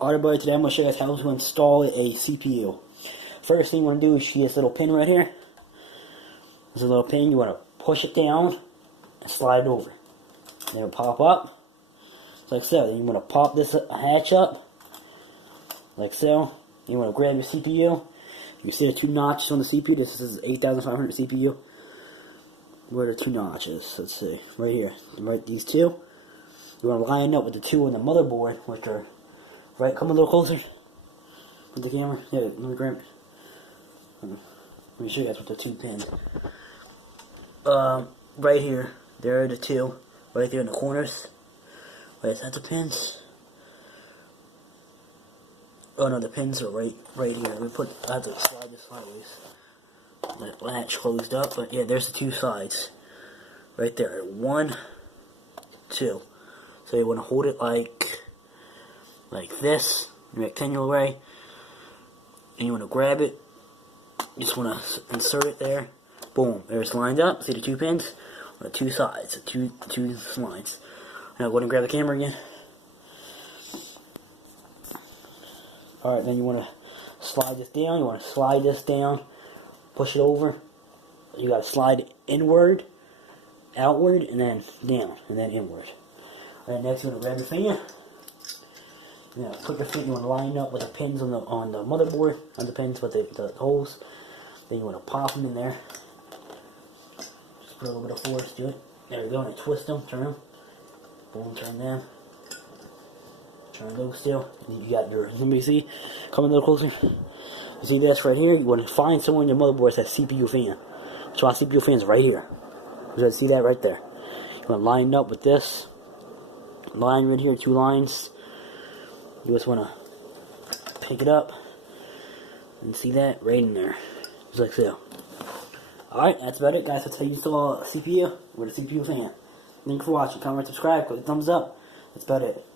Alright, buddy, today I'm going to show you guys how to install a CPU. First thing you want to do is see this little pin right here. There's a little pin, you want to push it down and slide it over. Then it'll pop up, like so. Then you want to pop this hatch up, like so. Then you want to grab your CPU. You see the two notches on the CPU, this is 8500 CPU. Where are the two notches? Let's see, right here, right, these two. You want to line up with the two on the motherboard, which are right, come a little closer with the camera. Yeah, let me grab it. Let me show you guys with the two pins. Right here, there are the two, right there in the corners. Wait, is that the pins? Oh no, the pins are right here. I have to slide this sideways. That latch closed up, but yeah, there's the two sides. Right there, 1, 2. So you want to hold it like this, rectangular way, and you want to grab it, you just want to insert it there, boom, there's lined up, see the two pins, on the two sides, the two lines. Now go ahead and grab the camera again. Alright, then you want to slide this down, push it over, you got to slide it inward, outward, and then down, and then inward. Alright, next you want to grab the fan. You know, put your fan, you want to line up with the pins on the motherboard, on the pins with the holes. Then you want to pop them in there. Just put a little bit of force to it. There we go, and twist them, turn them. Boom, turn them. Turn those still. You got your, let me see, come a little closer. You see this right here? You want to find somewhere in your motherboard that says CPU fan. So our CPU fan is right here. You guys see that right there? You want to line up with this. Line right here, two lines. You just want to pick it up and see that right in there, just like so. Alright, that's about it, guys. That's how you install a CPU with a CPU fan. Thank you for watching. Comment, subscribe, click the thumbs up. That's about it.